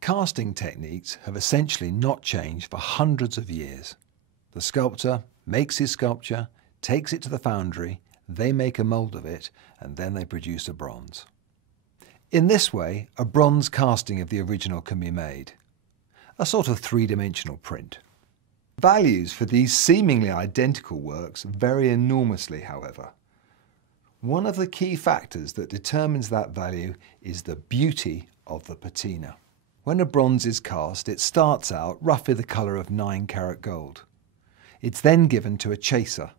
Casting techniques have essentially not changed for hundreds of years. The sculptor makes his sculpture, takes it to the foundry, they make a mould of it, and then they produce a bronze. In this way, a bronze casting of the original can be made. A sort of three-dimensional print. Values for these seemingly identical works vary enormously, however. One of the key factors that determines that value is the beauty of the patina. When a bronze is cast, it starts out roughly the colour of 9-carat gold. It's then given to a chaser.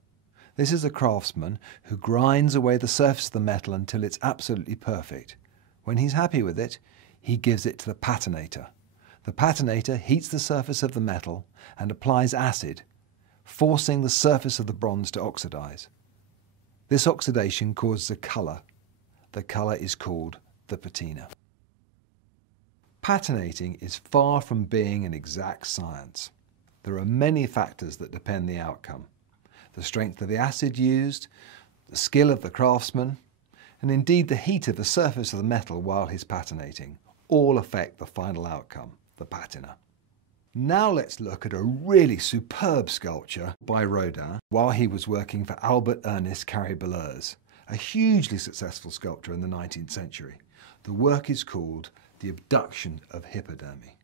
This is a craftsman who grinds away the surface of the metal until it's absolutely perfect. When he's happy with it, he gives it to the patinator. The patinator heats the surface of the metal and applies acid, forcing the surface of the bronze to oxidize. This oxidation causes a colour. The colour is called the patina. Patinating is far from being an exact science. There are many factors that depend the outcome. The strength of the acid used, the skill of the craftsman, and indeed the heat of the surface of the metal while he's patinating, all affect the final outcome, the patina. Now let's look at a really superb sculpture by Rodin while he was working for Albert Ernest Carré-Belleuze, a hugely successful sculptor in the 19th century. The work is called The Abduction of Hypodermy.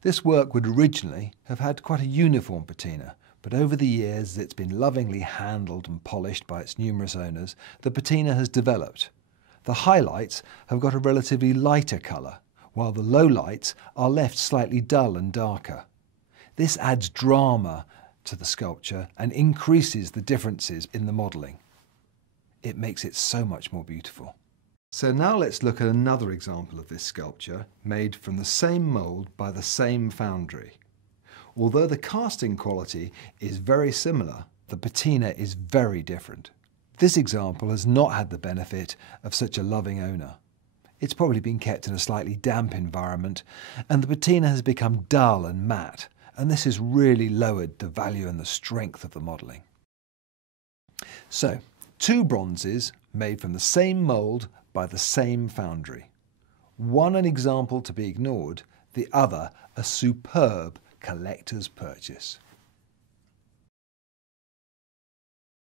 This work would originally have had quite a uniform patina, but over the years, as it's been lovingly handled and polished by its numerous owners, the patina has developed. The highlights have got a relatively lighter colour, while the lowlights are left slightly dull and darker. This adds drama to the sculpture and increases the differences in the modelling. It makes it so much more beautiful. So now let's look at another example of this sculpture made from the same mould by the same foundry. Although the casting quality is very similar, the patina is very different. This example has not had the benefit of such a loving owner. It's probably been kept in a slightly damp environment, and the patina has become dull and matte, and this has really lowered the value and the strength of the modelling. So, two bronzes made from the same mould by the same foundry. One an example to be ignored, the other a superb collector's purchase.